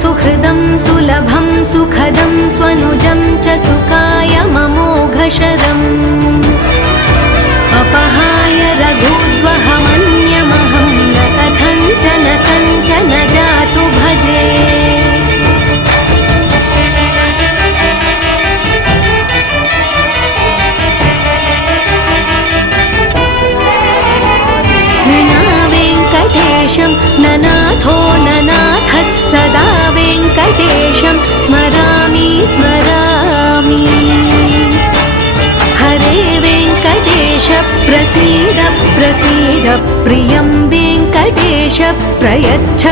सुहृदं सुलभं सुखदं स्वनुजं च सुखाय ममोघशरम् अपहाय रघुद्वहमन्यमहं न कथञ्चन कञ्चन जातु भजे वेङ्कटेशं ननाथो ननाथः सदा वेङ्कटेशं स्मरामि स्मरामि हरे वेङ्कटेश प्रसीद प्रसीद प्रियं वेङ्कटेश प्रयच्छ